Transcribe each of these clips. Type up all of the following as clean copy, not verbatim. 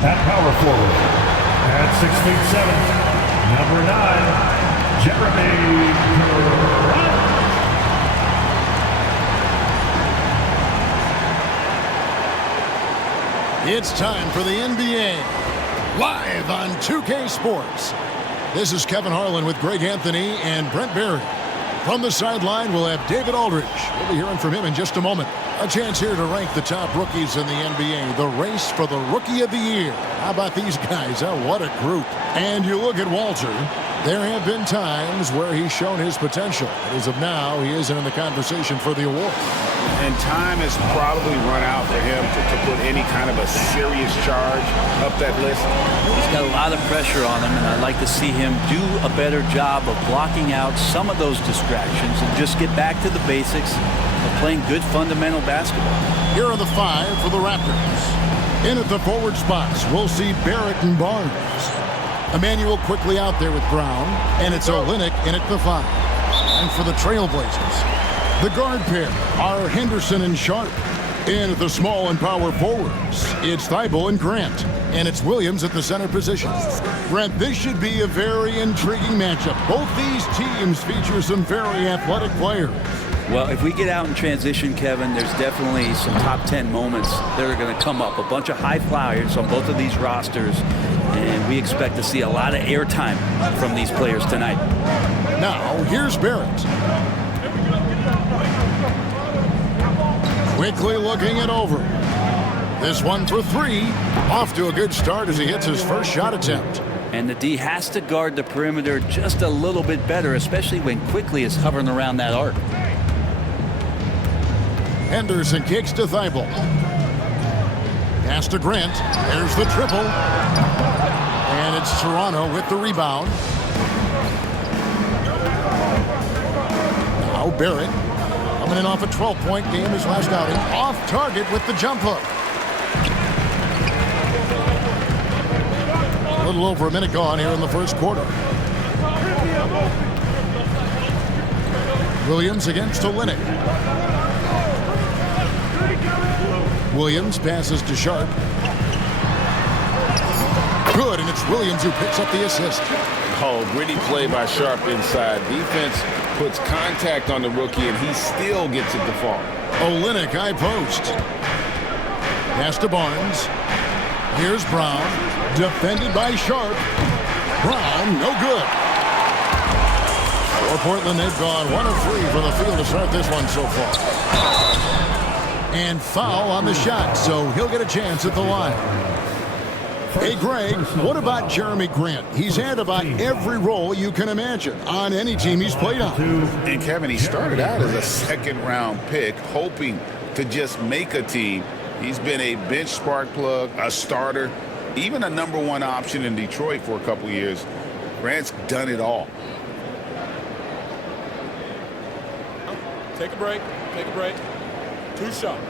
At power forward, at 6'7", number 9, Jeremy Grant. It's time for the NBA, live on 2K Sports. This is Kevin Harlan with Greg Anthony and Brent Barry. From the sideline, we'll have David Aldridge. We'll be hearing from him in just a moment. A chance here to rank the top rookies in the NBA. The race for the Rookie of the Year. How about these guys? Oh, what a group. And you look at Walter. There have been times where he's shown his potential. But as of now, he isn't in the conversation for the award. And time has probably run out for him to put any kind of a serious charge up that list. He's got a lot of pressure on him, and I'd like to see him do a better job of blocking out some of those distractions and just get back to the basics of playing good fundamental basketball. Here are the 5 for the Raptors. In at the forward spots, we'll see Barrett and Barnes. Emmanuel quickly out there with Brown, and it's Olynyk in at the 5. And for the Trailblazers, the guard pair are Henderson and Sharp. In at the small and power forwards, it's Thibault and Grant. And it's Williams at the center position. Brent, this should be a very intriguing matchup. Both these teams feature some very athletic players. Well, if we get out in transition, Kevin, there's definitely some top 10 moments that are going to come up. A bunch of high flyers on both of these rosters. And we expect to see a lot of airtime from these players tonight. Now, here's Barrett. Quickly looking it over. This one for 3. Off to a good start as he hits his first shot attempt. And the D has to guard the perimeter just a little bit better, especially when Quickly is hovering around that arc. Henderson kicks to Thibault. Pass to Grant. There's the triple. And it's Toronto with the rebound. Now Barrett. Coming in off a 12-point game his last outing. Off target with the jump hook. A little over a minute gone here in the first quarter. Williams against Olynyk. Williams passes to Sharp. Good, and it's Williams who picks up the assist. Oh, gritty play by Sharp inside. Defense puts contact on the rookie, and he still gets it to fall. Olynyk high post. Pass to Barnes. Here's Brown. Defended by Sharp. Brown, no good. For Portland, they've gone 1 of 3 from the field to start this one so far. And foul on the shot, so he'll get a chance at the line. Hey, Greg, what about Jeremy Grant? He's had about every role you can imagine on any team he's played on. And, Kevin, he started out as a second-round pick, hoping to just make a team. He's been a bench spark plug, a starter, even a number 1 option in Detroit for a couple years. Grant's done it all. Take a break. Take a break. 2 shots.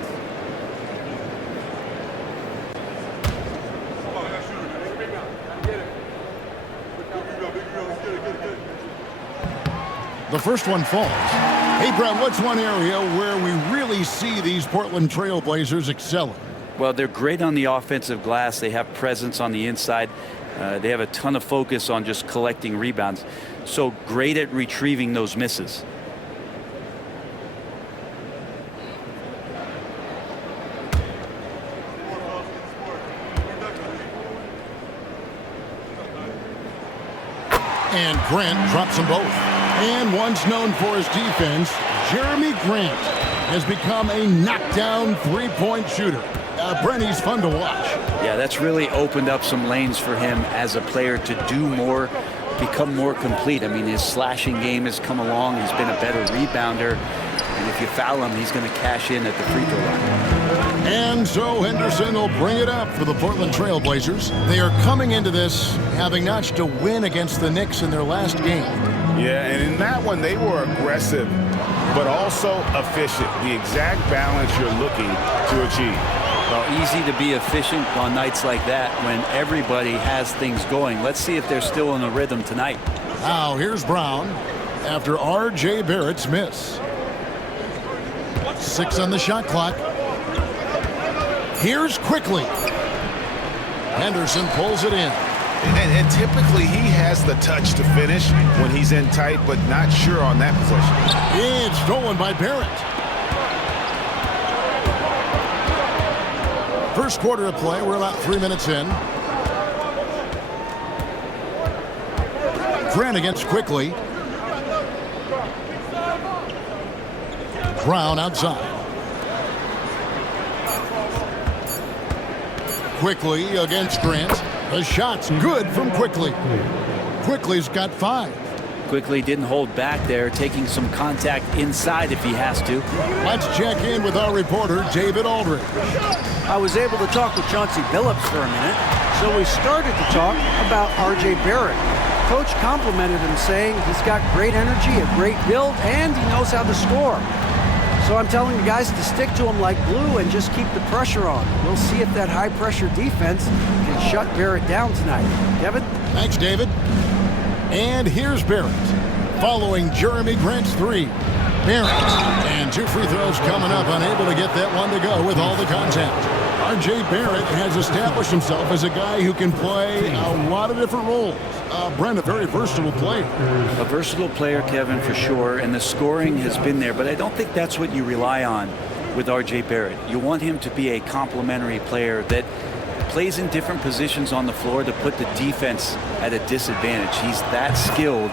The first one falls. Hey, Brent, what's one area where we really see these Portland Trailblazers excelling? Well, they're great on the offensive glass. They have presence on the inside. They have a ton of focus on just collecting rebounds. So great at retrieving those misses. And Grant drops them both. And once known for his defense, Jeremy Grant has become a knockdown three-point shooter. Brent, he's fun to watch. Yeah, that's really opened up some lanes for him as a player to do more, become more complete. I mean, his slashing game has come along. He's been a better rebounder. And if you foul him, he's going to cash in at the free throw line. And so Henderson will bring it up for the Portland Trailblazers. They are coming into this having notched a win against the Knicks in their last game. Yeah, and in that one, they were aggressive, but also efficient. The exact balance you're looking to achieve. Well, easy to be efficient on nights like that when everybody has things going. Let's see if they're still in a rhythm tonight. Now, here's Brown after R.J. Barrett's miss. 6 on the shot clock. Here's Quickly. Henderson pulls it in. And typically he has the touch to finish when he's in tight, but not sure on that possession. It's stolen by Barrett. First quarter of play. We're about 3 minutes in. Grant against Quickly. Brown outside. Quickly against Grant. The shot's good from Quickly. Quickly's got 5. Quickly didn't hold back there, taking some contact inside if he has to. Let's check in with our reporter, David Aldridge. I was able to talk with Chauncey Billups for a minute, so we started to talk about R.J. Barrett. Coach complimented him, saying he's got great energy, a great build, and he knows how to score. So I'm telling the guys to stick to him like glue and just keep the pressure on. We'll see if that high-pressure defense can shut Barrett down tonight. Kevin? Thanks, David. And here's Barrett, following Jeremy Grant's 3. Barrett, and 2 free throws coming up, unable to get that one to go with all the contact. R.J. Barrett has established himself as a guy who can play a lot of different roles. Brent, a very versatile player. A versatile player, Kevin, for sure, and the scoring has been there, but I don't think that's what you rely on with R.J. Barrett. You want him to be a complementary player that plays in different positions on the floor to put the defense at a disadvantage. He's that skilled,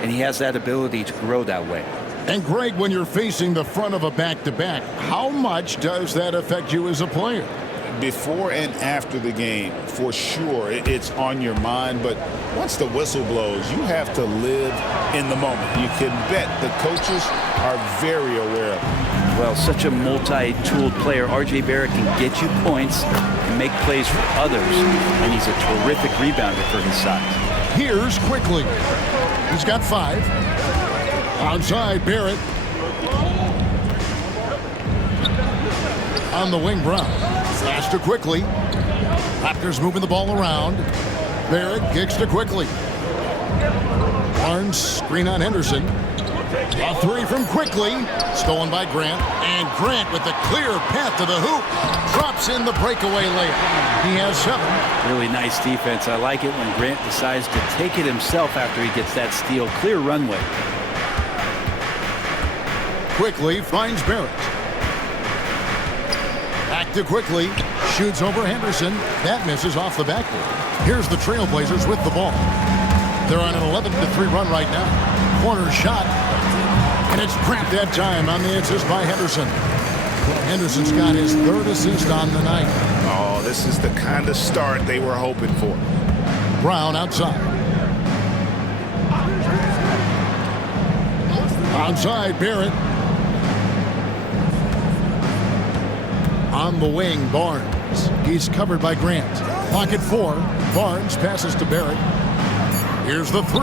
and he has that ability to grow that way. And Greg, when you're facing the front of a back-to-back, how much does that affect you as a player? Before and after the game, for sure, it's on your mind. But once the whistle blows, you have to live in the moment. You can bet the coaches are very aware of it. Well, such a multi-tooled player, R.J. Barrett can get you points and make plays for others, and he's a terrific rebounder for his size. Here's Quickly. He's got 5. Outside, Barrett. On the wing, Brown. Pass to Quickly. Raptors moving the ball around. Barrett kicks to Quickly. Barnes screen on Henderson. A 3 from Quickly. Stolen by Grant. And Grant with the clear path to the hoop. Drops in the breakaway layup. He has 7. Really nice defense. I like it when Grant decides to take it himself after he gets that steal. Clear runway. Quickly finds Barrett. Back to Quickly. Shoots over Henderson. That misses off the backboard. Here's the Trailblazers with the ball. They're on an 11-3 run right now. Corner shot. And it's cramped that time on the assist by Henderson. Henderson's got his 3rd assist on the night. Oh, this is the kind of start they were hoping for. Brown outside. Outside, Barrett. On the wing, Barnes. He's covered by Grant. Pocket 4. Barnes passes to Barrett. Here's the 3.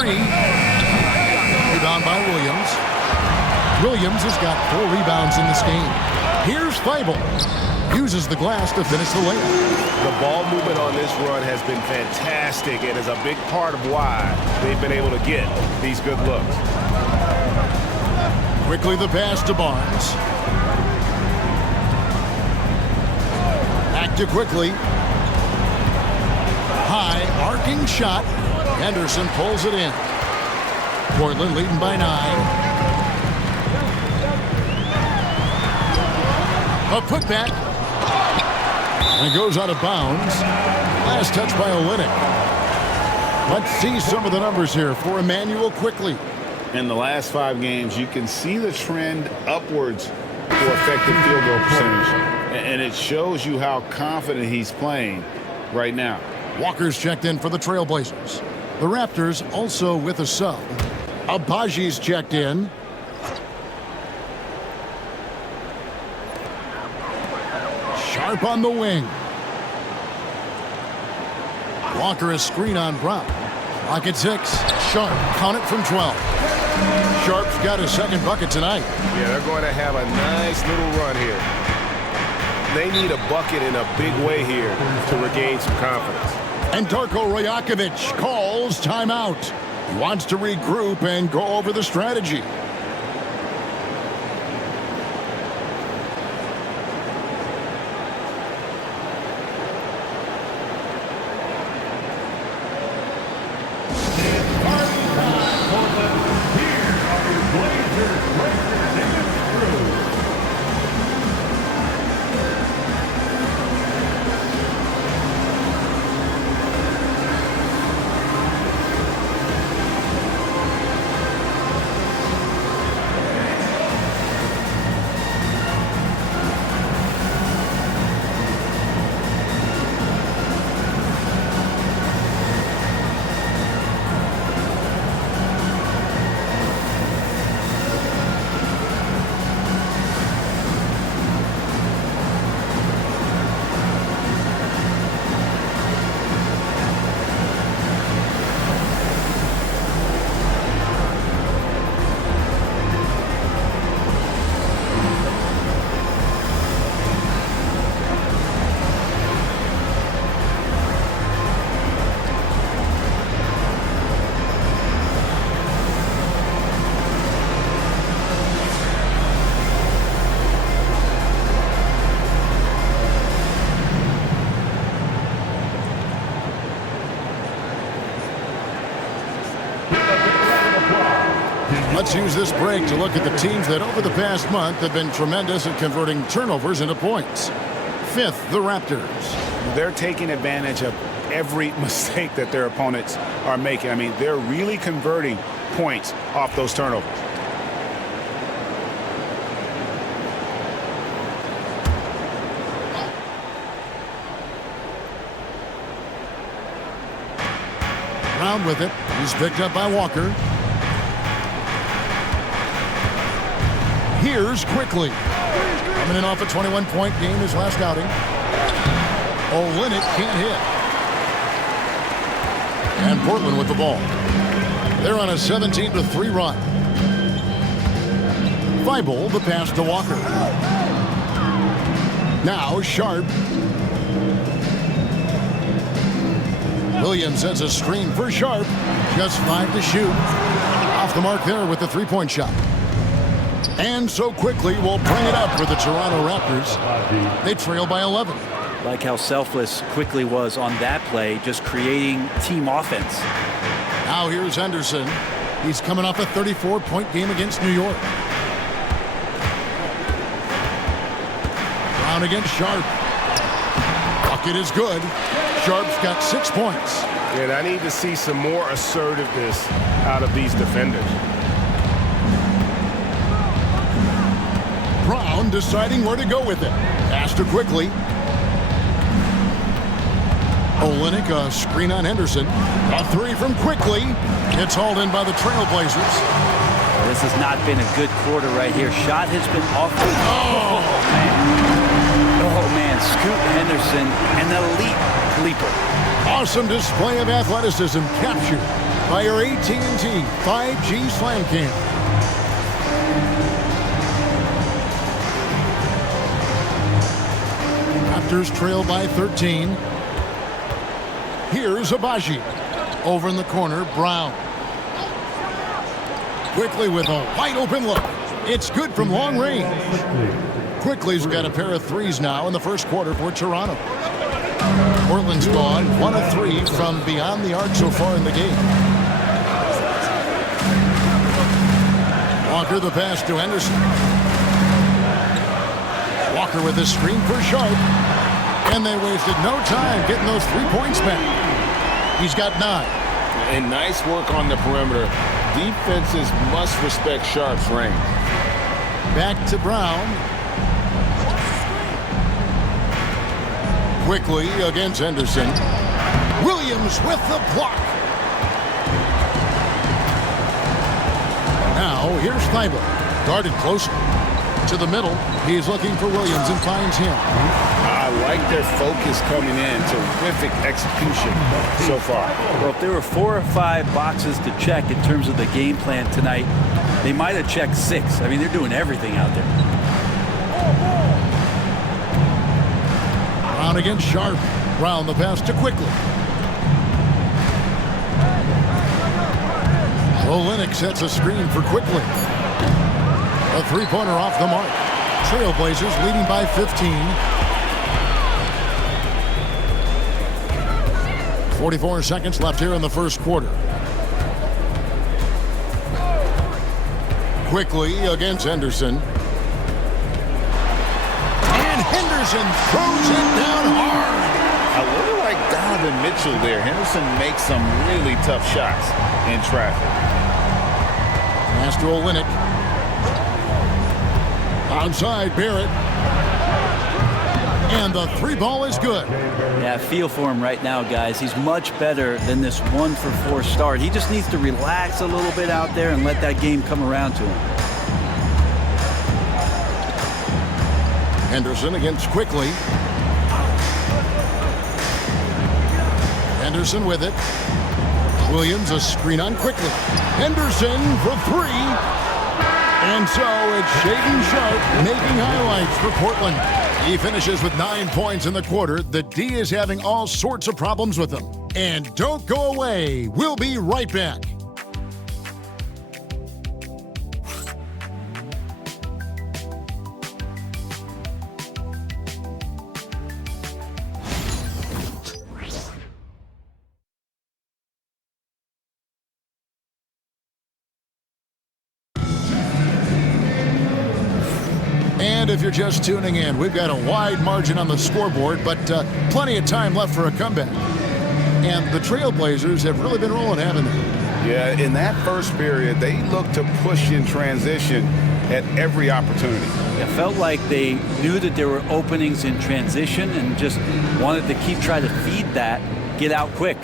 Rebound by Williams. Williams has got 4 rebounds in this game. Here's Feibel. Uses the glass to finish the layup. The ball movement on this run has been fantastic and is a big part of why they've been able to get these good looks. Quickly the pass to Barnes. Back to Quickly. High arcing shot. Henderson pulls it in. Portland leading by 9. A putback. And goes out of bounds. Last touch by Olynyk. Let's see some of the numbers here for Emmanuel Quickly. In the last 5 games, you can see the trend upwards for effective field goal percentage. And it shows you how confident he's playing right now. Walker's checked in for the Trailblazers. The Raptors also with a sub. Abaji's checked in. Sharp on the wing. Walker is screen on Brown. Lock at 6. Sharp, count it from 12. Sharp's got his 2nd bucket tonight. Yeah, they're going to have a nice little run here. They need a bucket in a big way here to regain some confidence. And Darko Rajakovic calls timeout. He wants to regroup and go over the strategy. Let's use this break to look at the teams that over the past month have been tremendous at converting turnovers into points. Fifth, the Raptors. They're taking advantage of every mistake that their opponents are making. I mean, they're really converting points off those turnovers. Brown with it. He's picked up by Walker. Here's Quickly. Coming in off a 21-point game his last outing. Olynyk can't hit. And Portland with the ball. They're on a 17-3 run. Thibault, the pass to Walker. Now Sharp. Williams sets a screen for Sharp. Just 5 to shoot. Off the mark there with the three-point shot. And so Quickly will bring it up for the Toronto Raptors. They trail by 11. Like how selfless Quickly was on that play, just creating team offense. Now here's Henderson. He's coming off a 34-point game against New York. Brown against Sharp. Bucket is good. Sharp's got 6 points. And I need to see some more assertiveness out of these defenders. Brown deciding where to go with it. Pass to Quickly. Olynyk, a screen on Henderson. A three from Quickly. It's hauled in by the Trailblazers. This has not been a good quarter right here. Shot has been awful. Oh, man. Scoot Henderson, an elite leaper. Awesome display of athleticism captured by your AT&T 5G Slam Cam. Raptors trail by 13. Here's Abaji. Over in the corner, Brown. Quickly with a wide open look. It's good from long range. Quickly's got a pair of threes now in the first quarter for Toronto. Portland's gone 1 of 3 from beyond the arc so far in the game. Walker the pass to Henderson. Walker with a screen for Sharp. And they wasted no time getting those 3 points back. He's got 9. And nice work on the perimeter. Defenses must respect Sharp's range. Back to Brown. Quickly against Henderson. Williams with the block. Now here's Thibault. Guarded closer. To the middle. He's looking for Williams and finds him. I like their focus coming in. Terrific execution so far. Well, if there were 4 or 5 boxes to check in terms of the game plan tonight, they might have checked 6. I mean, they're doing everything out there. Brown against Sharp. Brown the pass to Quickly. Olynyk sets a screen for Quickly. A three-pointer off the mark. Trailblazers leading by 15. 44 seconds left here in the first quarter. Quickly against Henderson. And Henderson throws it down hard. A little like Donovan Mitchell there. Henderson makes some really tough shots in traffic. Pass to Olynyk. Outside Barrett. And the 3 ball is good. Yeah, feel for him right now, guys. He's much better than this 1 for 4 start. He just needs to relax a little bit out there and let that game come around to him. Henderson against Quickly. Henderson with it. Williams a screen on Quickly. Henderson for 3. And so it's Shaedon Sharp making highlights for Portland. He finishes with 9 points in the quarter. The D is having all sorts of problems with him. And don't go away. We'll be right back. And if you're just tuning in, we've got a wide margin on the scoreboard, but plenty of time left for a comeback. And the Trailblazers have really been rolling, haven't they? Yeah, in that first period, they looked to push in transition at every opportunity. It felt like they knew that there were openings in transition and just wanted to keep trying to feed that, get out quick.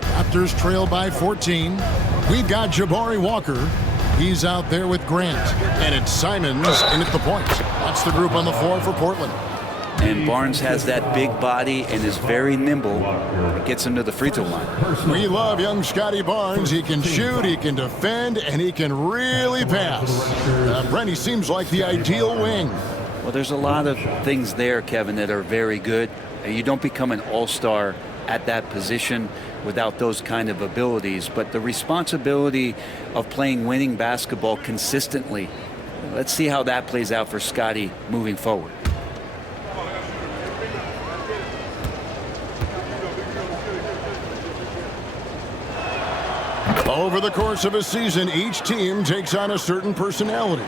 Raptors trail by 14. We've got Jabari Walker. He's out there with Grant. And it's Simons in at the point. That's the group on the floor for Portland. And Barnes has that big body and is very nimble. It gets him to the free throw line. We love young Scotty Barnes. He can shoot, he can defend, and he can really pass. Brent, he seems like the ideal wing. Well, there's a lot of things there, Kevin, that are very good. You don't become an all-star at that position without those kind of abilities. But the responsibility of playing winning basketball consistently, let's see how that plays out for Scotty moving forward. Over the course of a season, each team takes on a certain personality.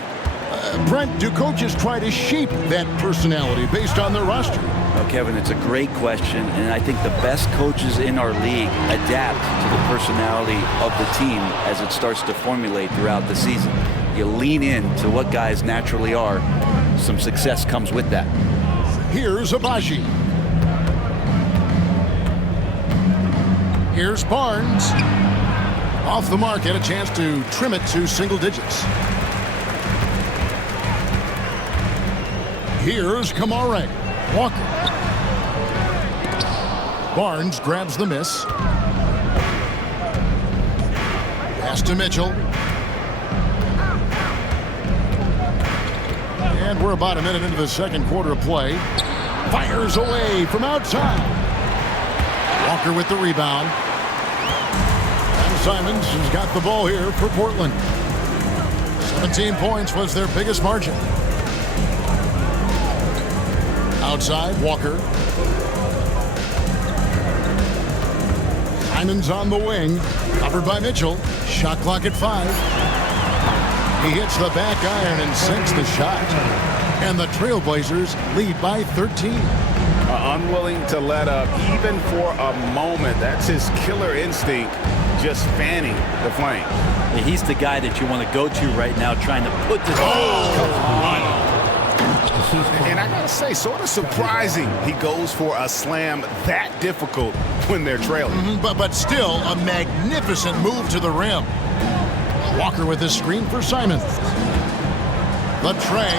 Brent, do coaches try to shape that personality based on their roster? Well, Kevin, it's a great question, and I think the best coaches in our league adapt to the personality of the team as it starts to formulate throughout the season. You lean in to what guys naturally are. Some success comes with that. Here's Abaji. Here's Barnes. Off the mark, had a chance to trim it to single digits. Here's Kamare. Walker. Barnes grabs the miss. Pass to Mitchell. And we're about a minute into the second quarter of play. Fires away from outside. Walker with the rebound. Simons has got the ball here for Portland. 17 points was their biggest margin. Outside, Walker. Simons on the wing. Covered by Mitchell. Shot clock at 5. He hits the back iron and sinks the shot. And the Trailblazers lead by 13. Unwilling to let up even for a moment. That's his killer instinct, just fanning the flame. Yeah, he's the guy that you want to go to right now, trying to put this. And I gotta say, sort of surprising he goes for a slam that difficult when they're trailing. But still a magnificent move to the rim. Walker with his screen for Simons. The tray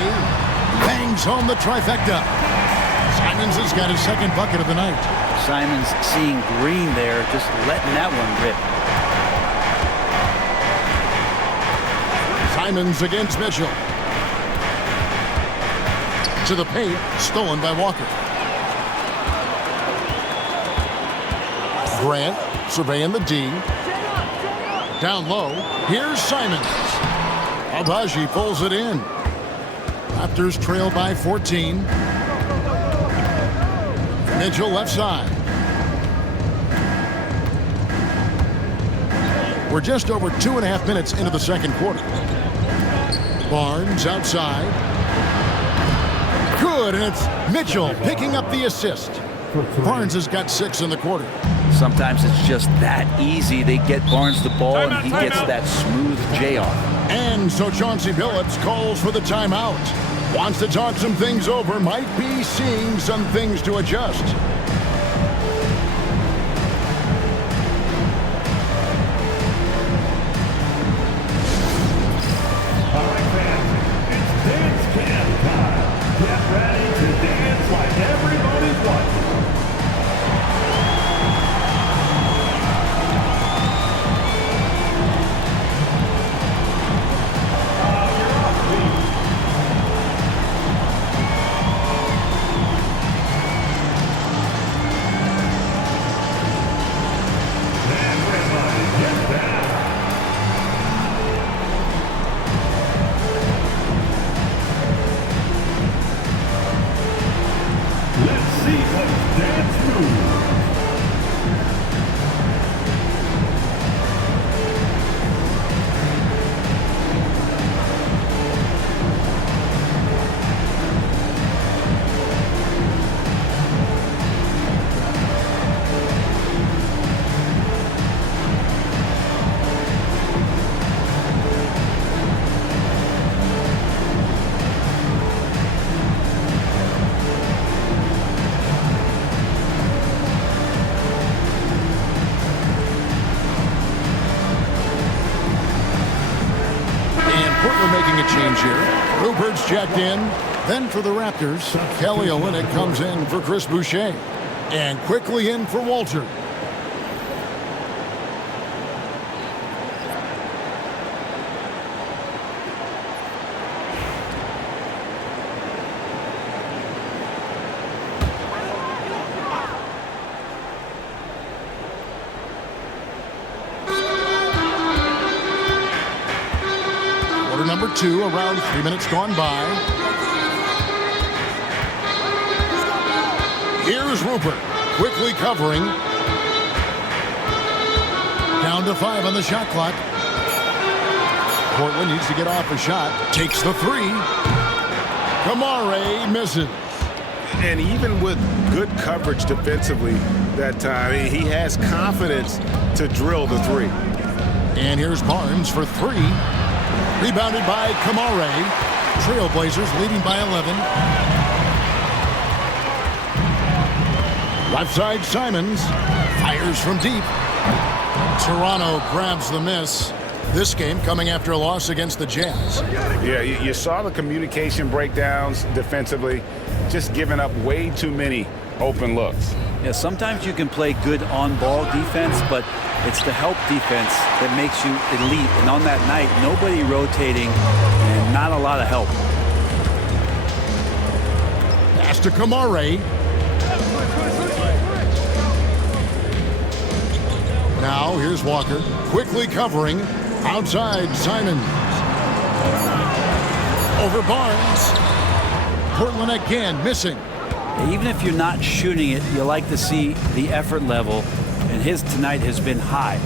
bangs home the trifecta. Simons has got his second bucket of the night. Simons seeing green there, just letting that one rip. Simons against Mitchell. To the paint, stolen by Walker. Grant surveying the D. Down low, here's Simons. Abaji pulls it in. Raptors trail by 14. Mitchell left side. We're just over 2.5 minutes into the second quarter. Barnes outside. Good, and it's Mitchell picking up the assist. Barnes has got 6 in the quarter. Sometimes it's just that easy. They get Barnes the ball, and he gets that smooth J off. And so Chauncey Billups calls for the timeout. Wants to talk some things over, might be seeing some things to adjust. All right, fans, it's dance camp time. Get ready to dance like everybody's watching. checked in. Then for the Raptors, Kelly Olynyk comes in for Chris Boucher. And quickly in for Walter. Quarter number 2, around 3 minutes gone by. Here's Rupert, quickly covering. Down to 5 on the shot clock. Portland needs to get off a shot. Takes the 3. Kamare misses. And even with good coverage defensively that time, he has confidence to drill the 3. And here's Barnes for 3. Rebounded by Kamare. Trailblazers leading by 11. Left side, Simons fires from deep. Toronto grabs the miss. This game coming after a loss against the Jazz. Yeah, you saw the communication breakdowns defensively, just giving up way too many open looks. Yeah, sometimes you can play good on-ball defense, but it's the help defense that makes you elite. And on that night, nobody rotating and not a lot of help. Pass to Kamare. Now here's Walker, quickly covering. Outside, Simons. Over Barnes. Portland again missing. Even if you're not shooting it, you like to see the effort level, and his tonight has been high.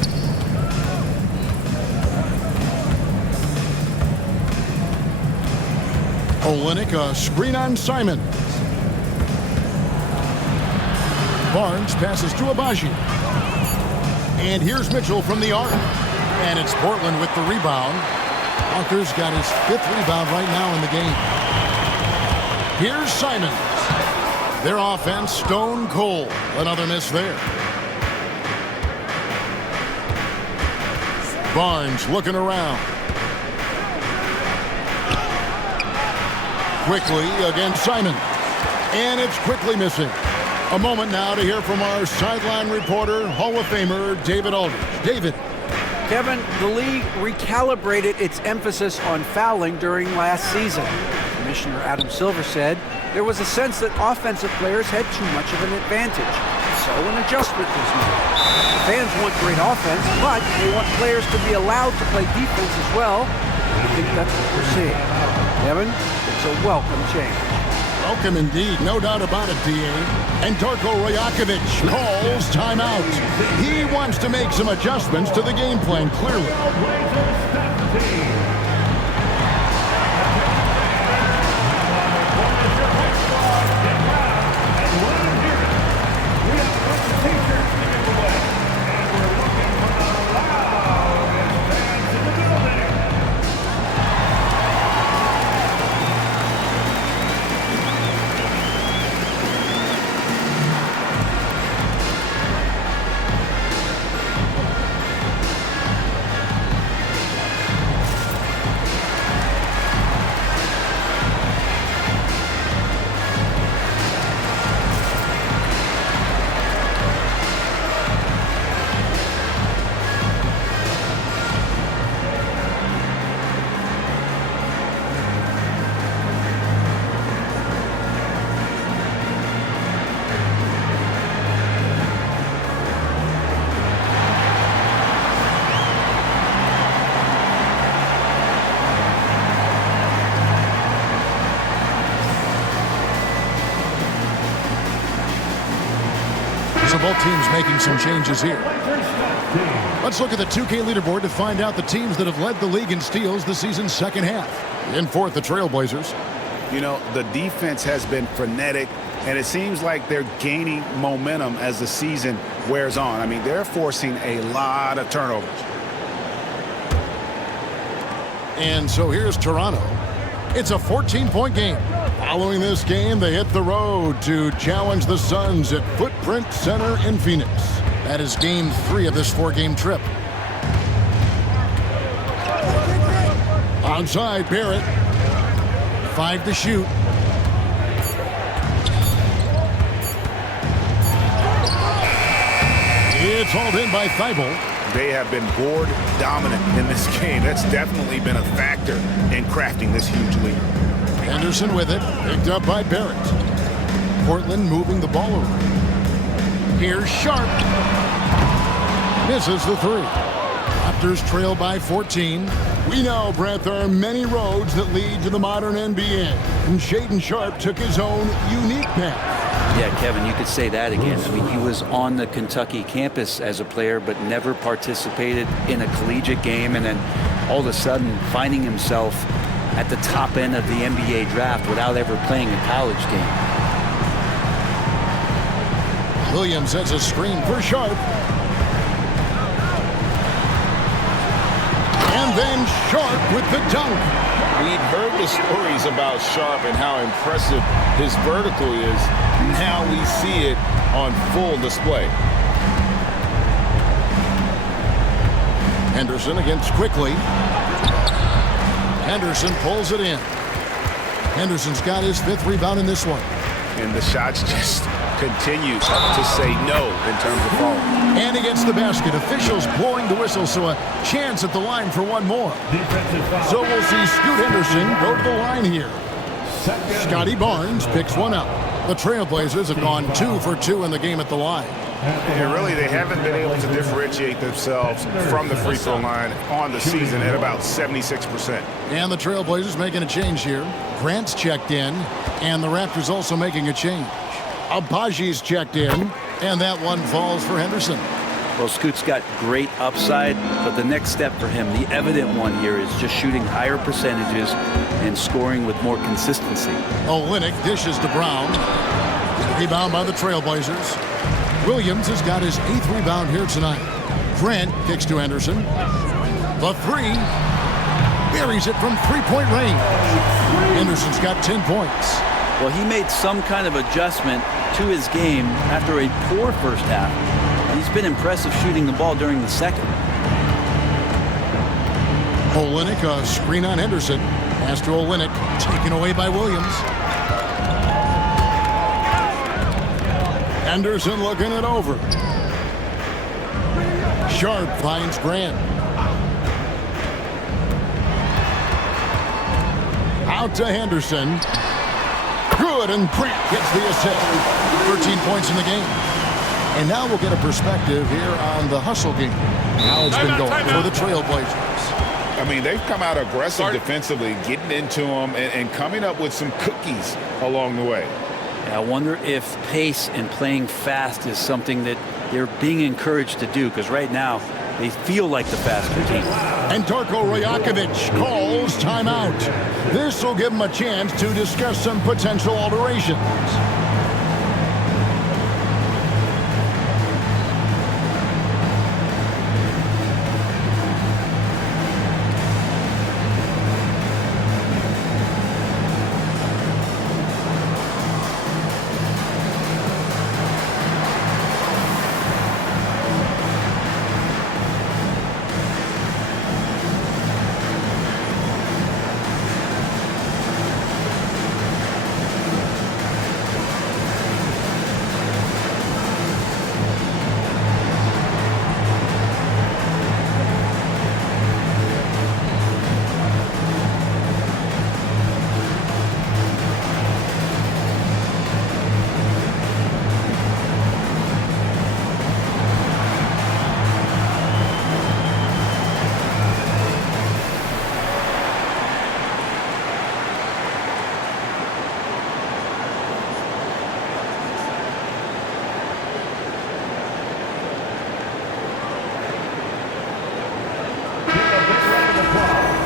Olynyk, a screen on Simons. Barnes passes to Abaji. And here's Mitchell from the arc. And it's Portland with the rebound. Walker's got his 5th rebound right now in the game. Here's Simons. Their offense stone cold. Another miss there. Barnes looking around. Quickly against Simons. And it's quickly missing. A moment now to hear from our sideline reporter, Hall of Famer David Aldridge. David. Kevin, the league recalibrated its emphasis on fouling during last season. Commissioner Adam Silver said there was a sense that offensive players had too much of an advantage. So an adjustment was made. The fans want great offense, but they want players to be allowed to play defense as well. I think that's what we're seeing. Kevin, it's a welcome change. Welcome indeed, no doubt about it, D.A. And Darko Rajakovic calls timeout. He wants to make some adjustments to the game plan, clearly. So both teams making some changes here. Let's look at the 2K leaderboard to find out the teams that have led the league in steals the season's second half. In fourth, the Trailblazers. You know, the defense has been frenetic, and it seems like they're gaining momentum as the season wears on. I mean, they're forcing a lot of turnovers. And so here's Toronto. It's a 14-point game. Following this game, they hit the road to challenge the Suns at Footprint Center in Phoenix. That is game 3 of this 4-game trip. Outside, Barrett 5 to shoot. It's hauled in by Thibault. They have been board dominant in this game. That's definitely been a factor in crafting this huge lead. Henderson with it, picked up by Barrett. Portland moving the ball around. Here's Sharp. Misses the 3. Raptors trail by 14. We know, Brett, there are many roads that lead to the modern NBA, and Jayson Sharp took his own unique path. Yeah, Kevin, you could say that again. I mean, he was on the Kentucky campus as a player, but never participated in a collegiate game, and then all of a sudden finding himself at the top end of the NBA draft without ever playing a college game. Williams has a screen for Sharp. And then Sharp with the dunk. We've heard the stories about Sharp and how impressive his vertical is. Now we see it on full display. Henderson against Quickly. Henderson pulls it in. Henderson's got his 5th rebound in this one. And the shots just continue to say no in terms of falling. And against the basket, officials blowing the whistle, so a chance at the line for one more. So we'll see Scoot Henderson go to the line here. Scotty Barnes picks one up. The Trailblazers have gone 2 for 2 in the game at the line. And really, they haven't been able to differentiate themselves from the free throw line on the season at about 76%. And the Trailblazers making a change here. Grant's checked in, and the Raptors also making a change. Abaji's checked in, and that one falls for Henderson. Well, Scoot's got great upside, but the next step for him, the evident one here, is just shooting higher percentages and scoring with more consistency. Olynyk dishes to Brown. Rebound by the Trailblazers. Williams has got his 8th rebound here tonight. Grant kicks to Henderson. The 3. Buries it from 3-point range. Henderson's got 10 points. Well, he made some kind of adjustment to his game after a poor first half. He's been impressive shooting the ball during the second. Olynyk, a screen on Henderson. Pass to Olynyk, taken away by Williams. Henderson looking it over. Sharp finds Grant. Out to Henderson. Good, and Grant gets the assist. 13 points in the game. And now we'll get a perspective here on the hustle game. How it's been going for the Trailblazers. I mean, they've come out aggressive defensively, getting into them and coming up with some cookies along the way. I wonder if pace and playing fast is something that they're being encouraged to do, because right now they feel like the faster team. And Darko Rajakovic calls timeout. This will give them a chance to discuss some potential alterations.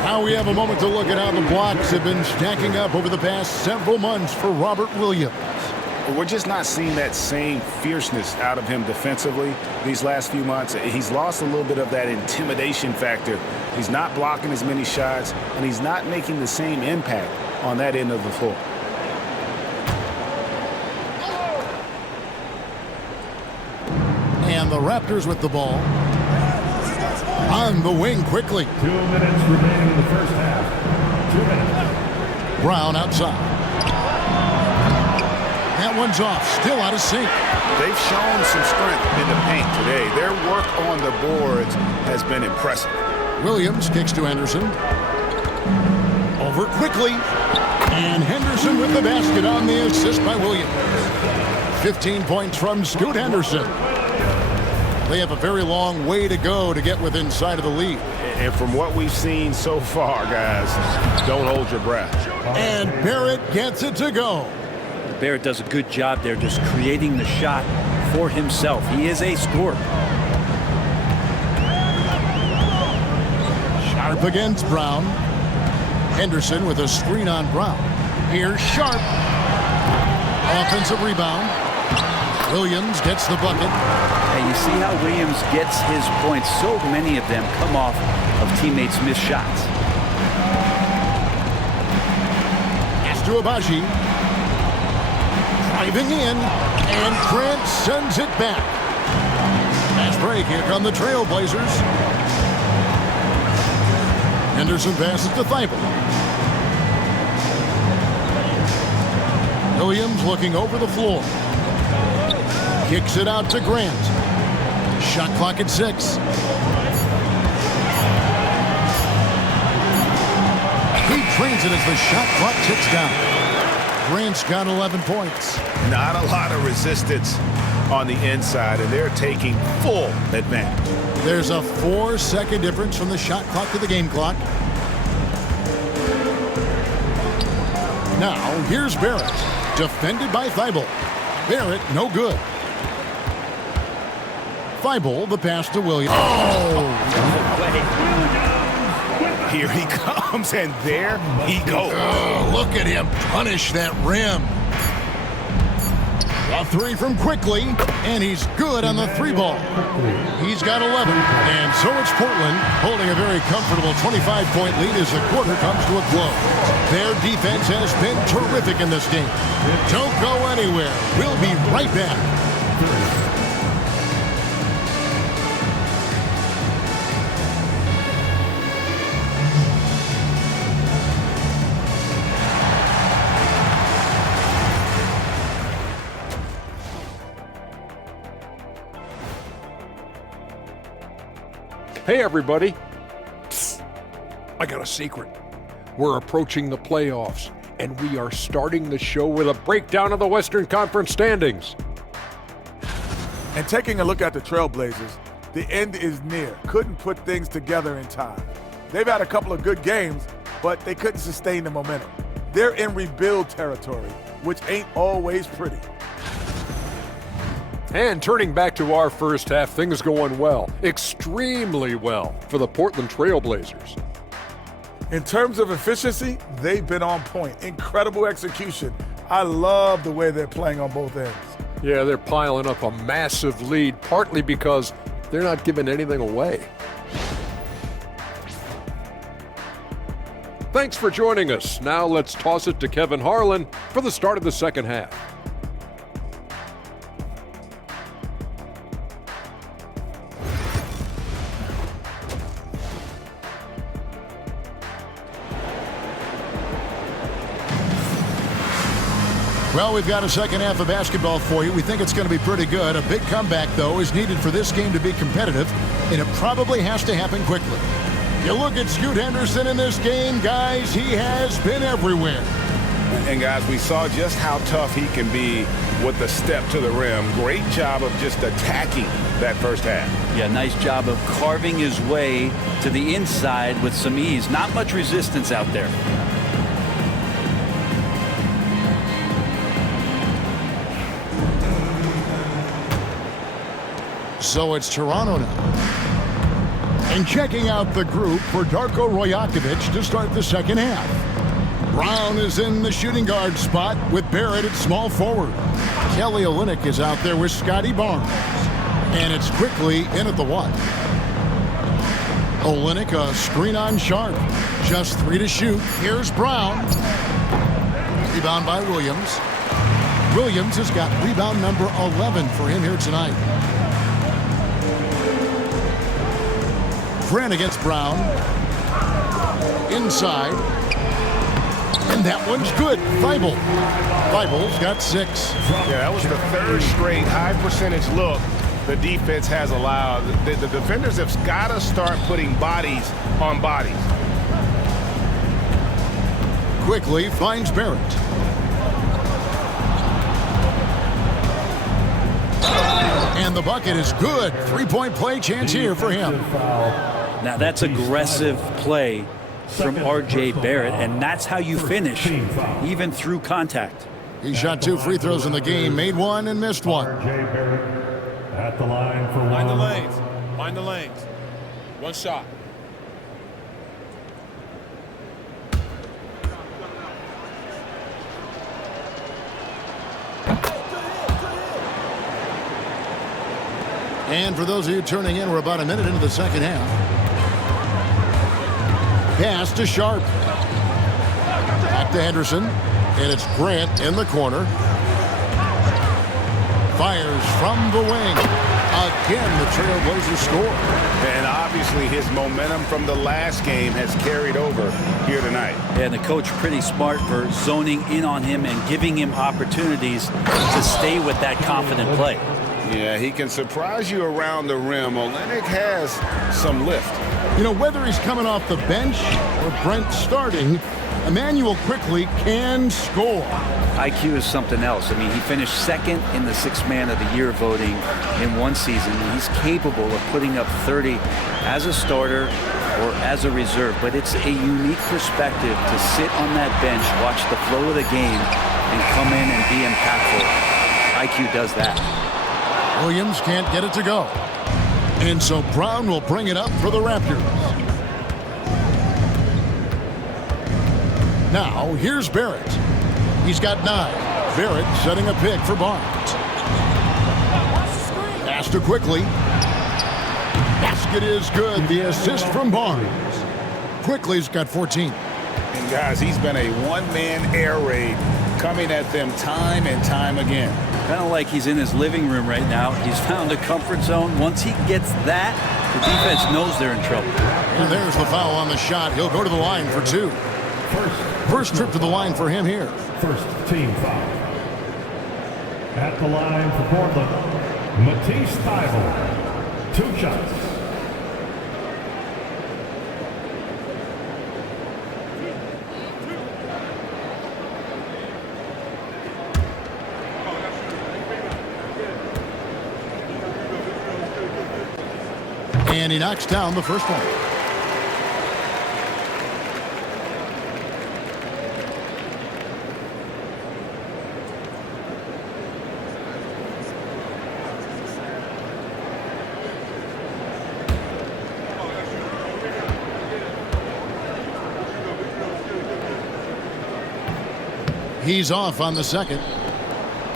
Now we have a moment to look at how the blocks have been stacking up over the past several months for Robert Williams. We're just not seeing that same fierceness out of him defensively these last few months. He's lost a little bit of that intimidation factor. He's not blocking as many shots, and he's not making the same impact on that end of the floor. And the Raptors with the ball. On the wing quickly. 2 minutes remaining in the first half. 2 minutes. Brown outside. That one's off, still out of sync. They've shown some strength in the paint today. Their work on the boards has been impressive. Williams kicks to Henderson. Over quickly. And Henderson with the basket on the assist by Williams. 15 points from Scoot Henderson. They have a very long way to go to get within sight of the lead. And from what we've seen so far, guys, don't hold your breath. And Barrett gets it to go. Barrett does a good job there just creating the shot for himself. He is a scorer. Sharp against Brown. Henderson with a screen on Brown. Here's Sharp. Offensive rebound. Williams gets the bucket. And you see how Williams gets his points. So many of them come off of teammates' missed shots. Pass to Abaji. Driving in, and Grant sends it back. Fast break, here come the Trailblazers. Henderson passes to Thibault. Williams looking over the floor. Kicks it out to Grant. Shot clock at 6. He trains it as the shot clock ticks down. Grant's got 11 points. Not a lot of resistance on the inside, and they're taking full advantage. There's a 4-second difference from the shot clock to the game clock. Now, here's Barrett. Defended by Thibault. Barrett, no good. Thibault, the pass to Williams. Oh! Here he comes, and there he goes. Oh, look at him punish that rim. A 3 from Quickly, and he's good on the 3-ball. He's got 11, and so it's Portland holding a very comfortable 25-point lead as the quarter comes to a close. Their defense has been terrific in this game. Don't go anywhere. We'll be right back. Hey, everybody. Psst. I got a secret. We're approaching the playoffs, and we are starting the show with a breakdown of the Western Conference standings. And taking a look at the Trailblazers, the end is near. Couldn't put things together in time. They've had a couple of good games, but they couldn't sustain the momentum. They're in rebuild territory, which ain't always pretty. And turning back to our first half, things going well, extremely well for the Portland Trailblazers. In terms of efficiency, they've been on point. Incredible execution. I love the way they're playing on both ends. Yeah, they're piling up a massive lead, partly because they're not giving anything away. Thanks for joining us. Now let's toss it to Kevin Harlan for the start of the second half. Well, we've got a second half of basketball for you. We think it's going to be pretty good. A big comeback, though, is needed for this game to be competitive, and it probably has to happen quickly. You look at Scoot Henderson in this game, guys, he has been everywhere. And, guys, we saw just how tough he can be with the step to the rim. Great job of just attacking that first half. Yeah, nice job of carving his way to the inside with some ease. Not much resistance out there. So it's Toronto now. And checking out the group for Darko Rajakovic to start the second half. Brown is in the shooting guard spot with Barrett at small forward. Kelly Olynyk is out there with Scotty Barnes. And it's Quickly in at the 1. Olynyk a screen on Sharp. Just 3 to shoot. Here's Brown. Rebound by Williams. Williams has got rebound number 11 for him here tonight. Grant against Brown. Inside. And that one's good. Feibel's got 6. Yeah, that was the third straight high percentage look the defense has allowed. The defenders have got to start putting bodies on bodies. Quickly finds Barrett. And the bucket is good. 3-point play chance here for him. Now that's aggressive play from R.J. Barrett, and that's how you finish, even through contact. He shot 2 free throws in the game, made 1 and missed 1. R.J. Barrett at the line for Find the one. lanes. Find the lanes. One shot. And for those of you turning in, we're about a minute into the second half. Pass to Sharp. Back to Henderson. And it's Grant in the corner. Fires from the wing. Again, the Trailblazers score. And obviously his momentum from the last game has carried over here tonight. And the coach pretty smart for zoning in on him and giving him opportunities to stay with that confident play. Yeah, he can surprise you around the rim. Olynyk has some lift. You know, whether he's coming off the bench or Brent starting, Emmanuel quickly can score. IQ is something else. I mean, he finished second in the Sixth Man of the Year voting in one season. He's capable of putting up 30 as a starter or as a reserve, but it's a unique perspective to sit on that bench, watch the flow of the game, and come in and be impactful. IQ does that. Williams can't get it to go. And so Brown will bring it up for the Raptors. Now, here's Barrett. He's got 9. Barrett setting a pick for Barnes. Pass to Quickly. Basket is good. The assist from Barnes. Quickly's got 14. And guys, he's been a one-man air raid coming at them time and time again. Kind of like he's in his living room right now. He's found a comfort zone. Once he gets that, the defense knows they're in trouble. And there's the foul on the shot. He'll go to the line for 2. First trip to the line for him here. First team foul. At the line for Portland, Matisse Thybulle. 2 shots. And he knocks down the first one. He's off on the second.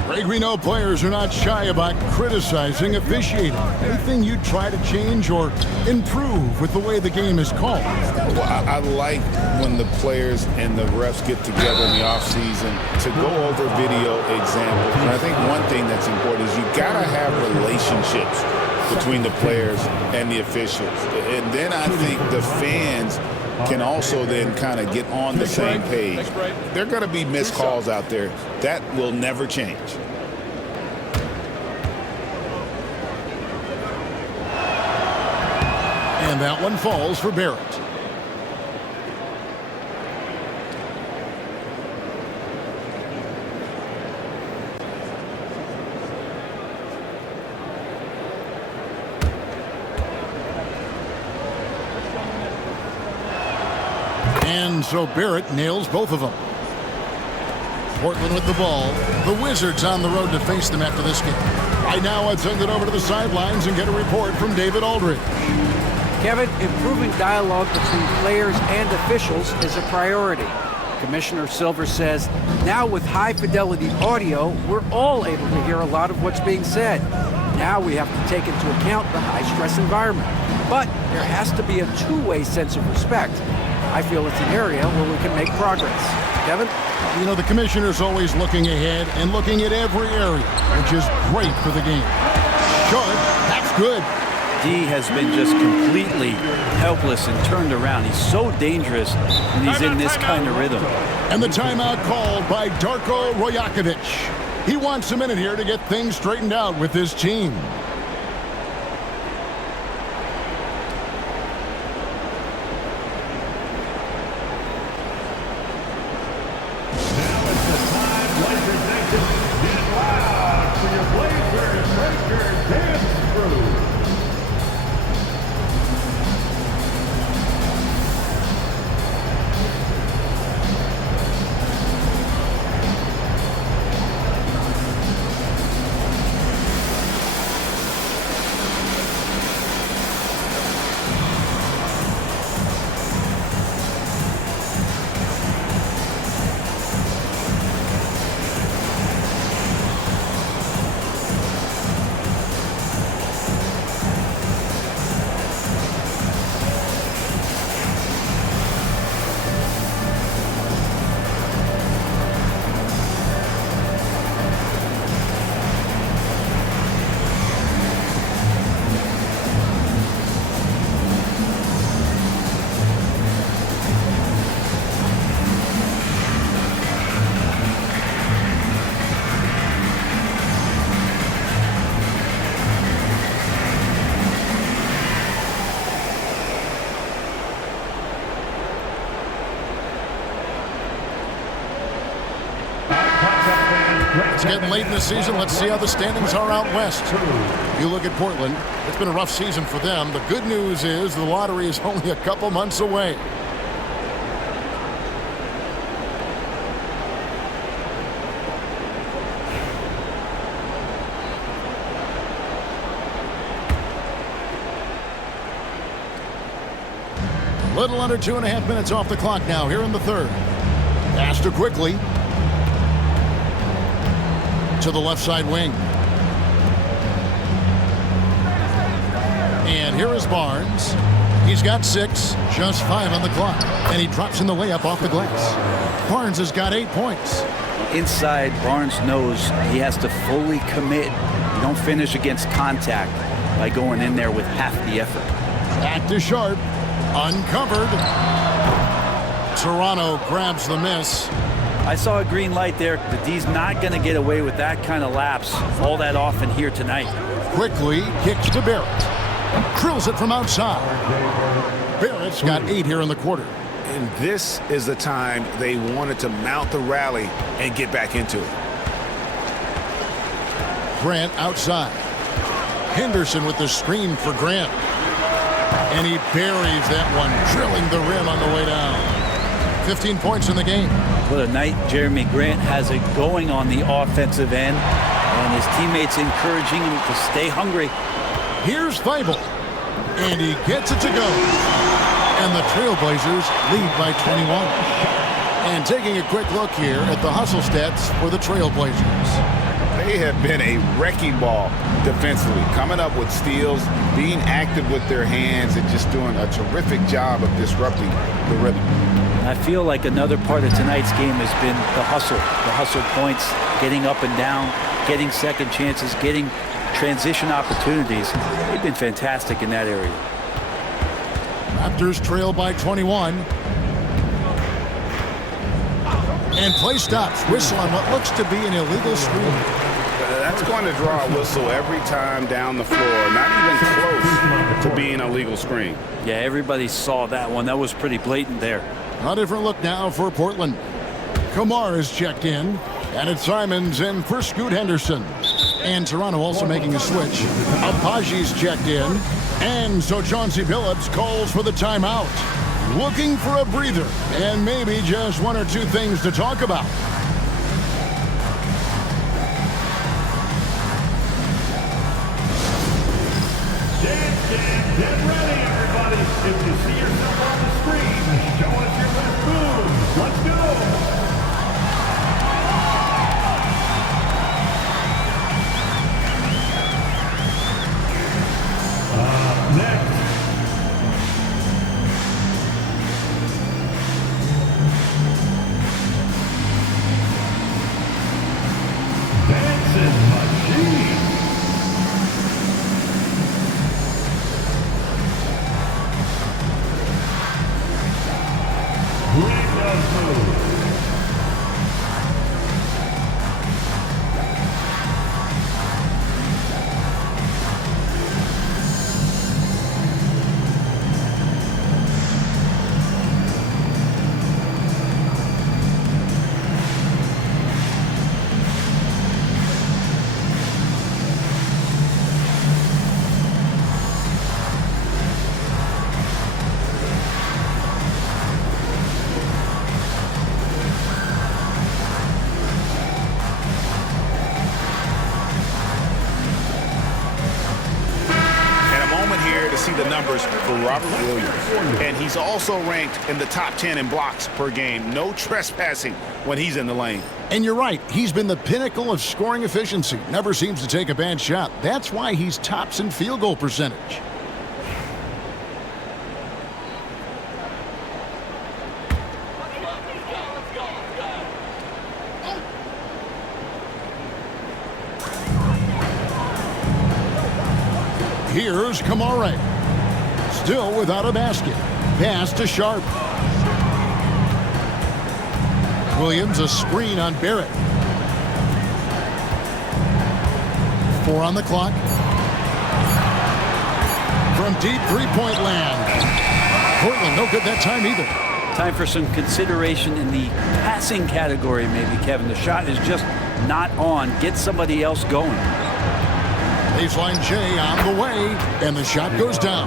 Greg, we know players are not shy about criticizing officiating. Anything you try to change or improve with the way the game is called? Well, I like when the players and the refs get together in the offseason to go over video examples. And I think one thing that's important is you got to have relationships between the players and the officials. And then I think the fans can also then kind of get on the same page. There are going to be missed calls out there. That will never change. And that one falls for Barrett. And so Barrett nails both of them. Portland with the ball. The Wizards on the road to face them after this game. Right now, I'd send it over to the sidelines and get a report from David Aldridge. Kevin, improving dialogue between players and officials is a priority. Commissioner Silver says, now with high-fidelity audio, we're all able to hear a lot of what's being said. Now we have to take into account the high-stress environment. But there has to be a two-way sense of respect. I feel it's an area where we can make progress. Kevin? You know, the commissioner's always looking ahead and looking at every area, which is great for the game. Sharp, that's good. D has bbeen just completely helpless and turned around. He's so dangerous when he's in this kind of rhythm. And the timeout called by Darko Rojakovic. He wants a minute here to get things straightened out with his team. It's getting late in the season. Let's see how the standings are out west. You look at Portland. It's been a rough season for them. The good news is the lottery is only a couple months away. A little under 2.5 minutes off the clock now here in the third. Pass to quickly. To the left side wing. And here is Barnes. He's got 6, just 5 on the clock. And he drops in the layup off the glass. Barnes has got 8 points. Inside, Barnes knows he has to fully commit. You don't finish against contact by going in there with half the effort. Back to Sharp. Uncovered. Toronto grabs the miss. I saw a green light there. The D's not going to get away with that kind of lapse all that often here tonight. Quickly kicks to Barrett. Drills it from outside. Barrett's got 8 here in the quarter. And this is the time they wanted to mount the rally and get back into it. Grant outside. Henderson with the screen for Grant. And he buries that one, drilling the rim on the way down. 15 points in the game. What a night Jeremy Grant has it going on the offensive end, and his teammates encouraging him to stay hungry. Here's Thibault, and he gets it to go. And the Trailblazers lead by 21. And taking a quick look here at the hustle stats for the Trailblazers. They have been a wrecking ball defensively, coming up with steals, being active with their hands, and just doing a terrific job of disrupting the rhythm. I feel like another part of tonight's game has been the hustle points, getting up and down, getting second chances, getting transition opportunities. They've been fantastic in that area. Raptors trail by 21. And play stops. Whistle on what looks to be an illegal screen. That's going to draw a whistle every time down the floor, not even close to being a legal screen. Yeah, everybody saw that one. That was pretty blatant there. A different look now for Portland. Kamar is checked in, and it's Simons in for Scoot Henderson. And Toronto also making a switch. Apaji's checked in, and so Chauncey Billups calls for the timeout. Looking for a breather, and maybe just 1 or 2 things to talk about. Get ready, everybody. If you see yourself on the screen, show us your best move. Let's go. Next. Dancing Machine. see the numbers for Robert Williams. And he's also ranked in the top 10 in blocks per game. No trespassing when he's in the lane. And you're right, he's been the pinnacle of scoring efficiency. Never seems to take a bad shot. That's why he's tops in field goal percentage. Here's Kamare. Still without a basket. Pass to Sharp. Williams, a screen on Barrett. 4 on the clock. From deep three-point land. Portland, no good that time either. Time for some consideration in the passing category, maybe, Kevin. The shot is just not on. Get somebody else going. Baseline J on the way, and the shot goes down.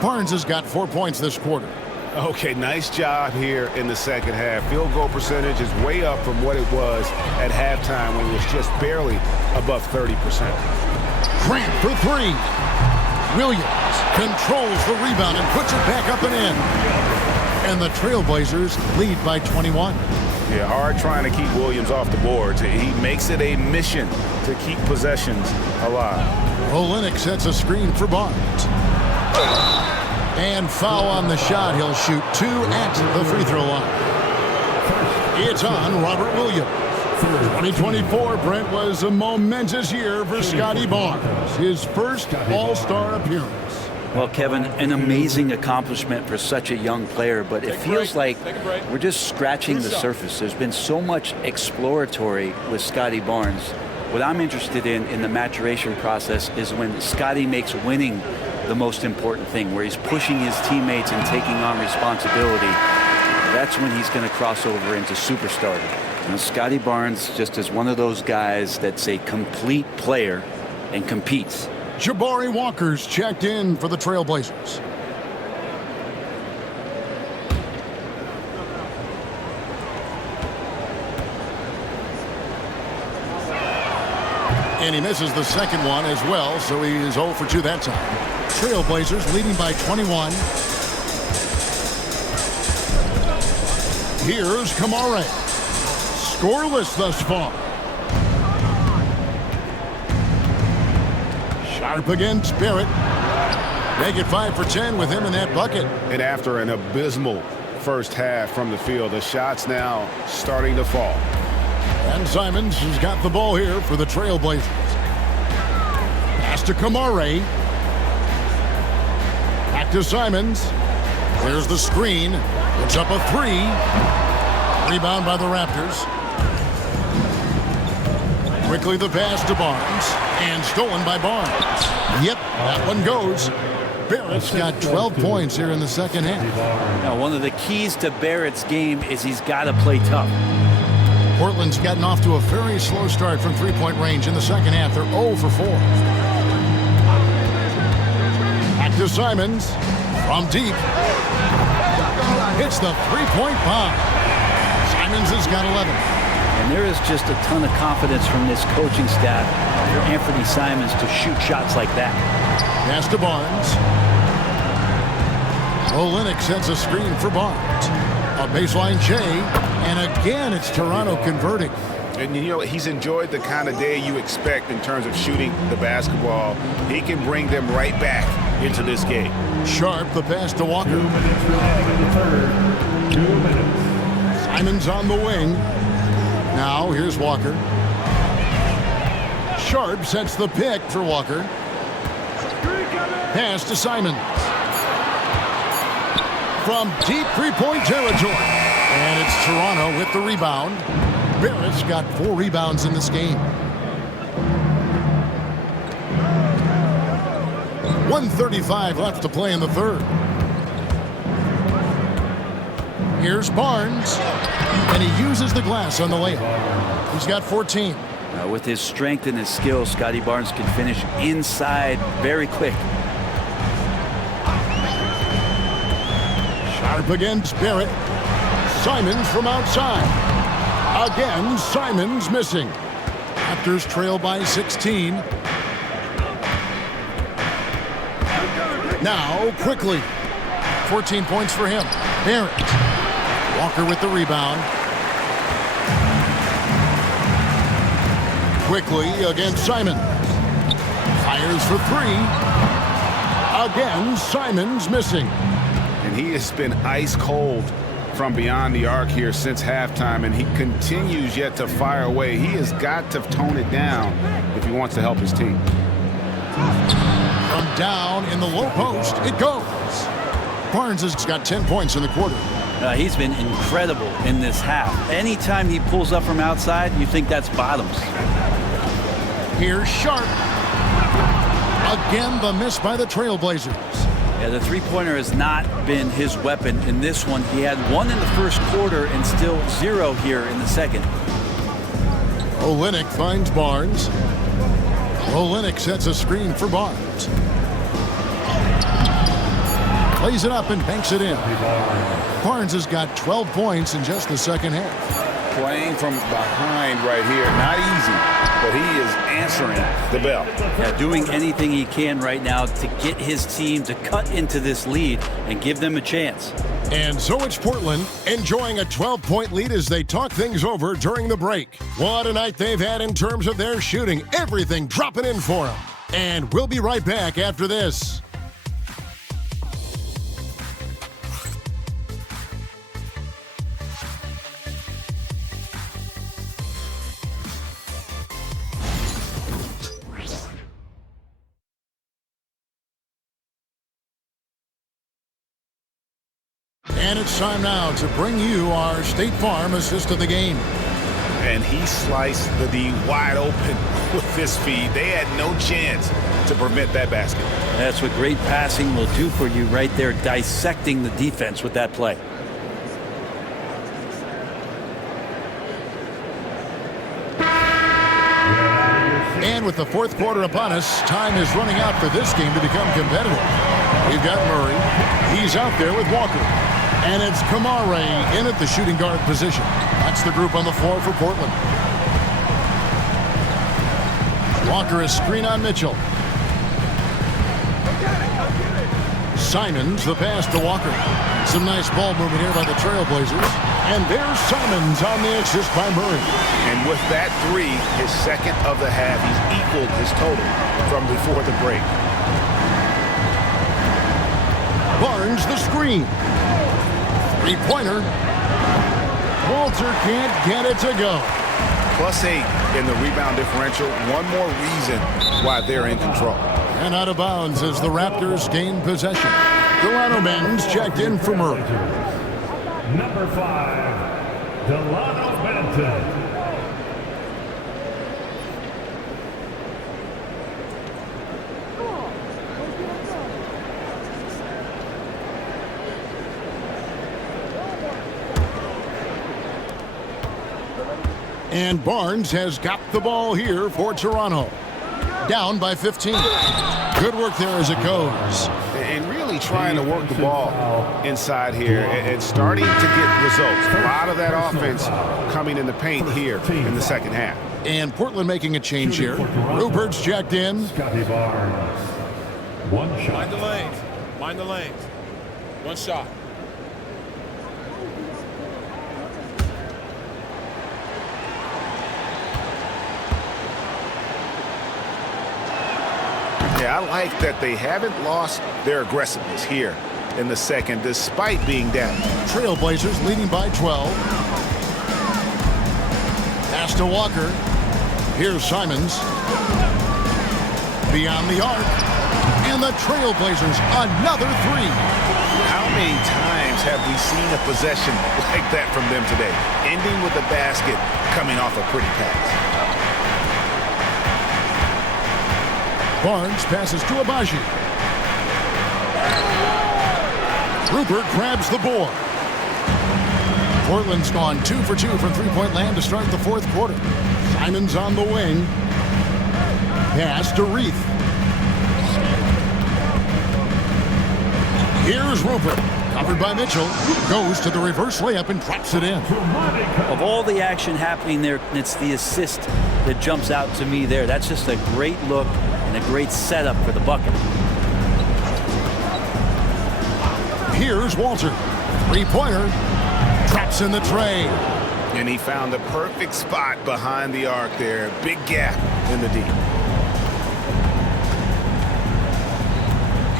Barnes has got 4 points this quarter. Okay, nice job here in the second half. Field goal percentage is way up from what it was at halftime when it was just barely above 30%. Grant for 3. Williams controls the rebound and puts it back up and in. And the Trailblazers lead by 21. Yeah, hard trying to keep Williams off the boards. He makes it a mission to keep possessions alive. Olynyk sets a screen for Barnes. And foul on the shot. He'll shoot 2 at the free throw line. It's on Robert Williams. 2024, Brent, was a momentous year for Scotty Barnes. His first All-Star appearance. Well, Kevin, an amazing accomplishment for such a young player, but it feels like we're just scratching the surface. There's been so much exploratory with Scotty Barnes. What I'm interested in the maturation process is when Scotty makes winning the most important thing, where he's pushing his teammates and taking on responsibility. That's when he's going to cross over into superstar. Scotty Barnes just is one of those guys that's a complete player and competes. Jabari Walker's checked in for the Trailblazers. And he misses the second one as well, so he is 0 for 2 that time. Trailblazers leading by 21. Here's Kamare. Scoreless thus far. Sharp against Barrett. Make it 5 for 10 with him in that bucket. And after an abysmal first half from the field, the shots now starting to fall. And Simons has got the ball here for the Trailblazers. Pass to Kamare. Back to Simons. There's the screen. It's up a 3. Rebound by the Raptors. Quickly the pass to Barnes. And stolen by Barnes. Yep, that one goes. Barrett's got 12 points here in the second half. Now, one of the keys to Barrett's game is he's got to play tough. Portland's gotten off to a very slow start from three-point range in the second half. They're 0 for 4. Back to Simons. From deep. Hits the three-point bomb. Simons has got 11. And there is just a ton of confidence from this coaching staff for Anthony Simons to shoot shots like that. Pass to Barnes. Olynyk sets a screen for Barnes. A baseline J. And again, it's Toronto converting. And, you know, he's enjoyed the kind of day you expect in terms of shooting the basketball. He can bring them right back into this game. Sharp, the pass to Walker. 2 minutes remaining in the third. 2 minutes. Simons on the wing. Now, here's Walker. Sharp sets the pick for Walker. Pass to Simons. From deep three-point territory. And it's Toronto with the rebound. Barrett's got 4 rebounds in this game. 1:35 left to play in the third. Here's Barnes. And he uses the glass on the layup. He's got 14. With his strength and his skill, Scotty Barnes can finish inside very quick. Sharp against Barrett. Simons from outside. Again, Simons missing. Raptors trail by 16. Now, quickly. 14 points for him. Barrett. Walker with the rebound. Quickly against Simon. Fires for three. Again, Simon's missing. And he has been ice cold from beyond the arc here since halftime, and he continues yet to fire away. He has got to tone it down if he wants to help his team. From down in the low post, it goes. Barnes has got 10 points in the quarter. He's been incredible in this half. Anytime he pulls up from outside, you think that's bottoms. Here's Sharp. Again, the miss by the Trailblazers. Yeah, the three-pointer has not been his weapon in this one. He had one in the first quarter and still 0 here in the second. Olynyk finds Barnes. Olynyk sets a screen for Barnes. Plays it up and banks it in. Barnes has got 12 points in just the second half. Playing from behind right here, not easy, but he is answering the bell. Yeah, doing anything he can right now to get his team to cut into this lead and give them a chance. And so it's Portland enjoying a 12-point lead as they talk things over during the break. What a night they've had in terms of their shooting. Everything dropping in for them. And we'll be right back after this. And it's time now to bring you our State Farm assist of the game. And he sliced the D wide open with this feed. They had no chance to prevent that basket. That's what great passing will do for you right there, dissecting the defense with that play. And with the fourth quarter upon us, time is running out for this game to become competitive. We've got Murray. He's out there with Walker. And it's Kamare in at the shooting guard position. That's the group on the floor for Portland. Walker is screen on Mitchell. Simons, the pass to Walker. Some nice ball movement here by the Trailblazers. And there's Simons on the assist by Murray. And with that three, his second of the half, he's equaled his total from before the break. Barnes the screen. Three-pointer. Walter can't get it to go. +8 in the rebound differential. One more reason why they're in control. And out of bounds as the Raptors gain possession. Delano Benton's checked in for Murray. Number 5, Delano Benton. And Barnes has got the ball here for Toronto. Down by 15. Good work there as it goes. And really trying to work the ball inside here and starting to get results. A lot of that offense coming in the paint here in the second half. And Portland making a change here. Rupert's checked in. Scotty Barnes. One shot. Mind the lanes. Mind the lanes. One shot. Yeah, I like that they haven't lost their aggressiveness here in the second, despite being down. Trailblazers leading by 12. Pass to Walker. Here's Simons. Beyond the arc. And the Trailblazers, another three. How many times have we seen a possession like that from them today? Ending with a basket coming off a pretty pass. Barnes passes to Abaji. Rupert grabs the board. Portland's gone 2 for 2 from three-point land to start the fourth quarter. Simons on the wing. Pass to Reith. Here's Rupert. Covered by Mitchell. Goes to the reverse layup and drops it in. Of all the action happening there, it's the assist that jumps out to me there. That's just a great look and a great setup for the bucket. Here's Walter. Three-pointer. Traps in the tray. And he found the perfect spot behind the arc there. Big gap in the D.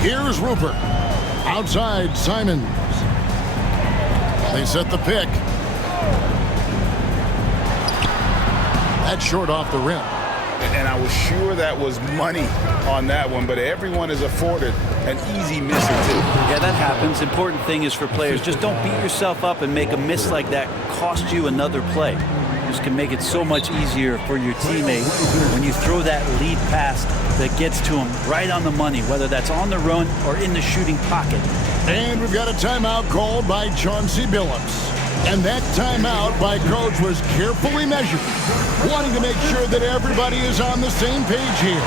Here's Rupert. Outside, Simons. They set the pick. That's short off the rim. And I was sure that was money on that one, but everyone is afforded an easy miss or two. Yeah, that happens. Important thing is for players, just don't beat yourself up and make a miss like that cost you another play. This can make it so much easier for your teammate when you throw that lead pass that gets to him right on the money, whether that's on the run or in the shooting pocket. And we've got a timeout called by Chauncey Billups. And that timeout by Coach was carefully measured, wanting to make sure that everybody is on the same page here.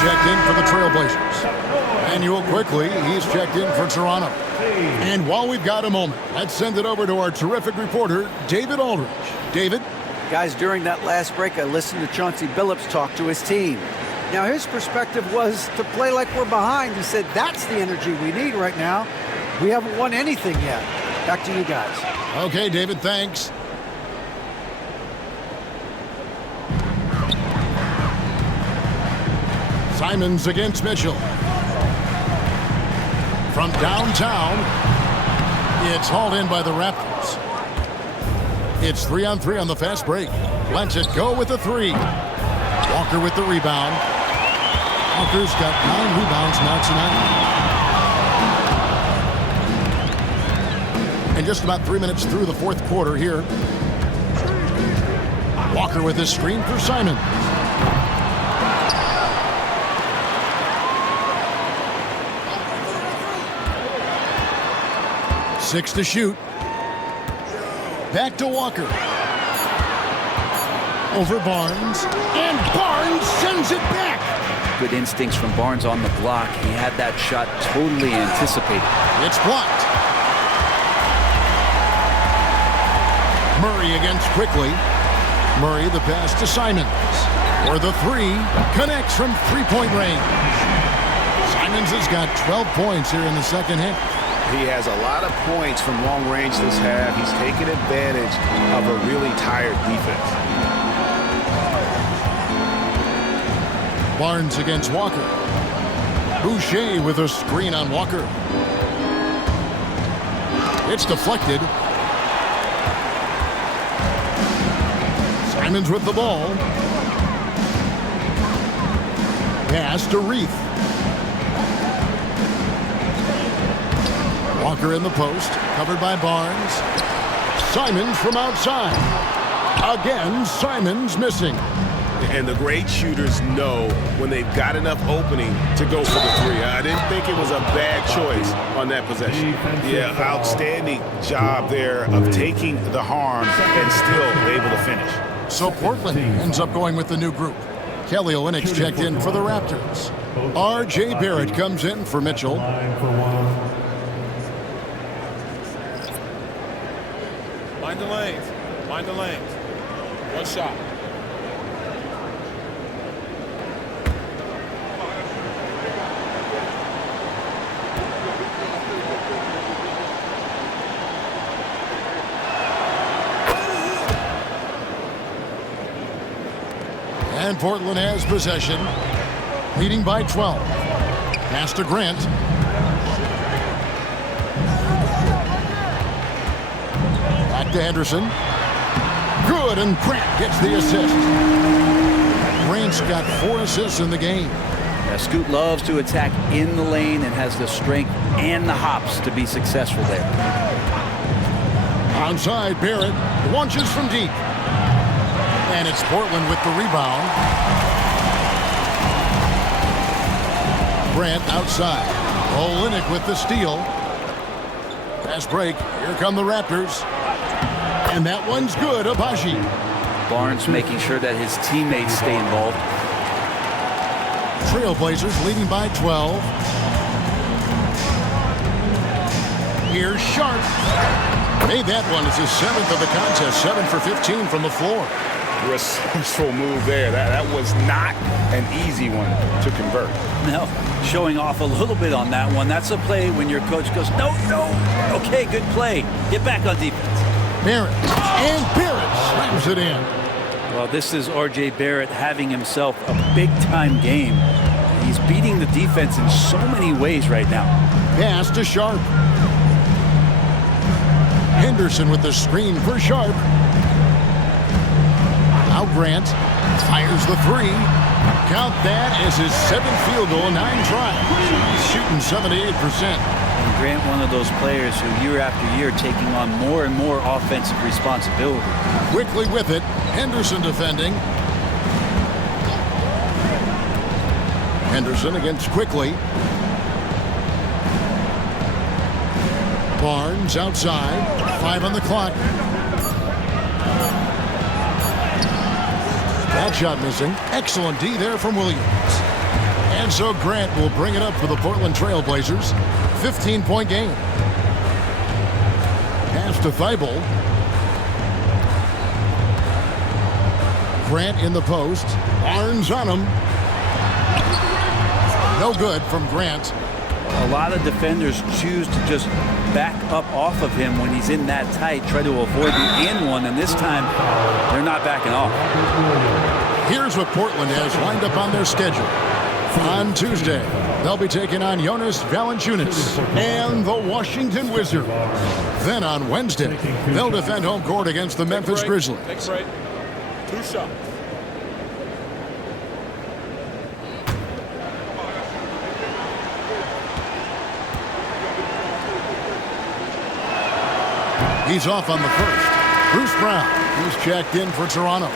Checked in for the Trailblazers. Manuel quickly, he's checked in for Toronto. And while we've got a moment, let's send it over to our terrific reporter, David Aldridge. David? Guys, during that last break, I listened to Chauncey Billups talk to his team. Now, his perspective was to play like we're behind. He said, that's the energy we need right now. We haven't won anything yet. Back to you guys. Okay, David, thanks. Simons against Mitchell. From downtown, it's hauled in by the Raptors. It's 3-on-3 on the fast break. Lets it go with the three. Walker with the rebound. Walker's got 9 rebounds now tonight. And just about 3 minutes through the fourth quarter here. Walker with his screen for Simons. 6 to shoot. Back to Walker. Over Barnes. And Barnes sends it back. Good instincts from Barnes on the block. He had that shot totally anticipated. It's blocked. Murray against Quickly. Murray the pass to Simons. For the three. Connects from three-point range. Simons has got 12 points here in the second half. He has a lot of points from long range this half. He's taken advantage of a really tired defense. Barnes against Walker. Boucher with a screen on Walker. It's deflected. Simons with the ball. Pass to Reith. Walker in the post, covered by Barnes. Simons from outside. Again, Simons missing. And the great shooters know when they've got enough opening to go for the three. I didn't think it was a bad choice on that possession. Yeah, outstanding job there of taking the harm and still able to finish. So Portland ends up going with the new group. Kelly Olynyk's checked in for the Raptors. R.J. Barrett comes in for Mitchell. Mind the lanes. Mind the lanes. One shot. And Portland has possession, leading by 12. Pass to Grant. Back to Henderson. Good, and Grant gets the assist. Grant's got 4 assists in the game. Yeah, Scoot loves to attack in the lane and has the strength and the hops to be successful there. Onside, Barrett launches from deep. And it's Portland with the rebound. Grant outside. Olynyk with the steal. Pass break. Here come the Raptors. And that one's good. Abaji. Barnes making sure that his teammates stay involved. Trailblazers leading by 12. Here's Sharp. Made that one as his 7th of the contest. 7 for 15 from the floor. Resourceful move there. That was not an easy one to convert. No, showing off a little bit on that one. That's a play when your coach goes, no. Okay, good play. Get back on defense. Barrett. And Barrett slams it in. Well, this is R.J. Barrett having himself a big-time game. He's beating the defense in so many ways right now. Pass to Sharp. Henderson with the screen for Sharp. Now Grant fires the 3. Count that as his 7th field goal, 9 tries. He's shooting 78%. And Grant, one of those players who year after year taking on more and more offensive responsibility. Quickly with it, Henderson defending. Henderson against Quickly. Barnes outside. 5 on the clock. That shot missing. Excellent D there from Williams. And so Grant will bring it up for the Portland Trailblazers. 15-point game. Pass to Thibault. Grant in the post. Barnes on him. No good from Grant. A lot of defenders choose to just back up off of him when he's in that tight, try to avoid the and one, and this time they're not backing off. Here's what Portland has lined up on their schedule. On Tuesday, they'll be taking on Jonas Valanciunas and the Washington Wizards. Then on Wednesday, they'll defend home court against the Memphis Grizzlies. Take a break. 2 shots. He's off on the first. Bruce Brown, who's checked in for Toronto.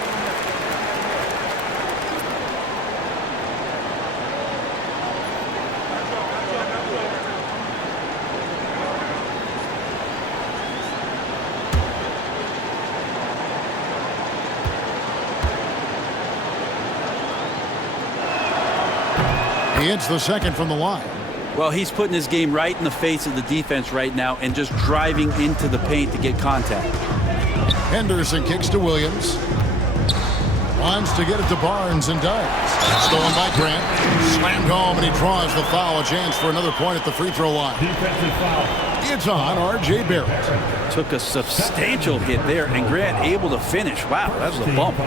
He hits the second from the line. Well, he's putting his game right in the face of the defense right now and just driving into the paint to get contact. Henderson kicks to Williams. Wants to get it to Barnes and does. Stolen by Grant. Slammed home and he draws the foul. A chance for another point at the free throw line. Defensive foul. It's on R.J. Barrett. Took a substantial hit there, and Grant able to finish. Wow, that was a bump.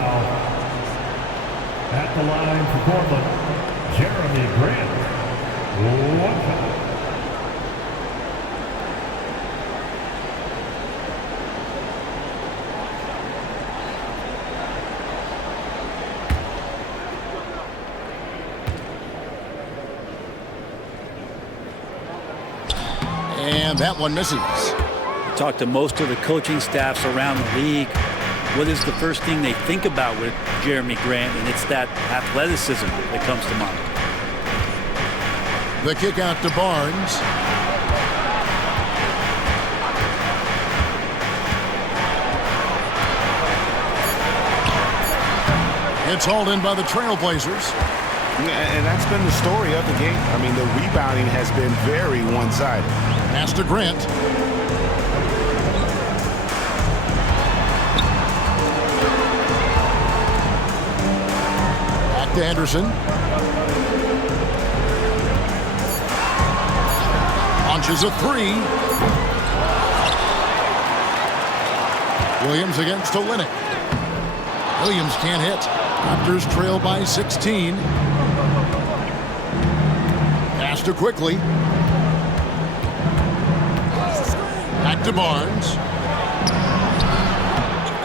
At the line for Portland, Jeremy Grant. 1 foul. And that one misses. Talked to most of the coaching staffs around the league. What is the first thing they think about with Jeremy Grant? And it's that athleticism that comes to mind. The kick out to Barnes. It's hauled in by the Trailblazers. And that's been the story of the game. I mean, the rebounding has been very one-sided. Pass to Grant. Back to Henderson. Launches a 3. Williams against Olynyk. Williams can't hit. Raptors trail by 16. Pass to Quickly. Back to Barnes.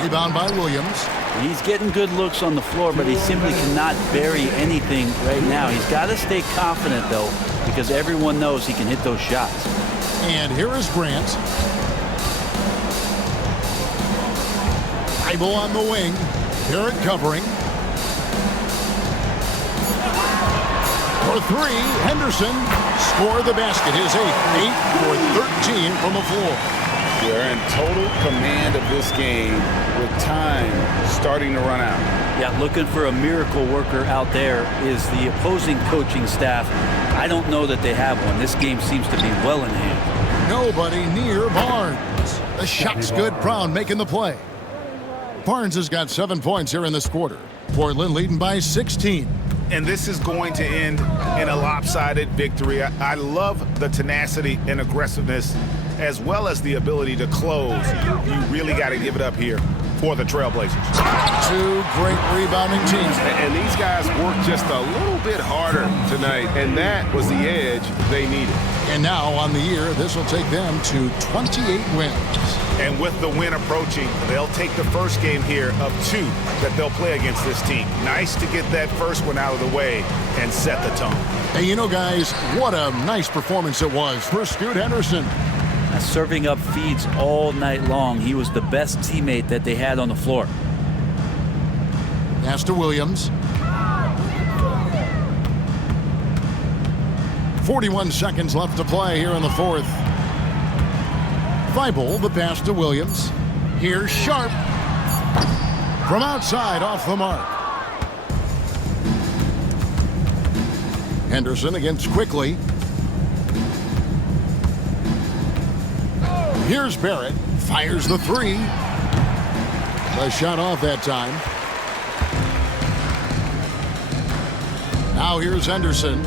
Rebound by Williams. He's getting good looks on the floor, but he simply cannot bury anything right now. He's got to stay confident, though, because everyone knows he can hit those shots. And here is Grant. Dribble on the wing. Barrett covering. For three, Henderson scored the basket. His 8 for 13 from the floor. They're in total command of this game with time starting to run out. Yeah, looking for a miracle worker out there is the opposing coaching staff. I don't know that they have one. This game seems to be well in hand. Nobody near Barnes. The shot's good. Brown making the play. Barnes has got 7 points here in this quarter. Portland leading by 16. And this is going to end in a lopsided victory. I love the tenacity and aggressiveness as well as the ability to close. You really got to give it up here for the Trailblazers. Two great rebounding teams. And these guys worked just a little bit harder tonight, and that was the edge they needed. And now on the year, this will take them to 28 wins. And with the win approaching, they'll take the first game here of 2 that they'll play against this team. Nice to get that first one out of the way and set the tone. And you know, guys, what a nice performance it was for Scoot Henderson. Serving up feeds all night long. He was the best teammate that they had on the floor. Pass to Williams. 41 seconds left to play here in the fourth. Thibault, the pass to Williams. Here's Sharp. From outside, off the mark. Henderson against Quickly. Here's Barrett. Fires the 3. The shot off that time. Now here's Henderson.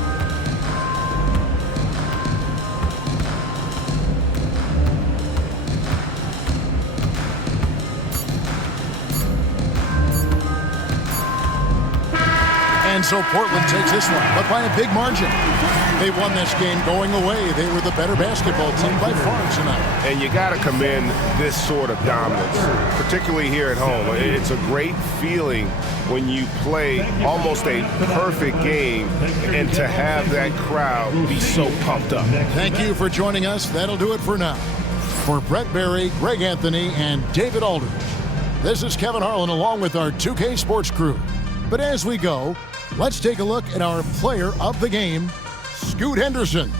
And so Portland takes this one, but by a big margin. They won this game going away. They were the better basketball team by far tonight. And you got to commend this sort of dominance, particularly here at home. It's a great feeling when you play almost a perfect game and to have that crowd be so pumped up. Thank you for joining us. That'll do it for now. For Brett Berry, Greg Anthony, and David Aldridge, this is Kevin Harlan along with our 2K Sports crew. But as we go, let's take a look at our player of the game, Scoot Henderson.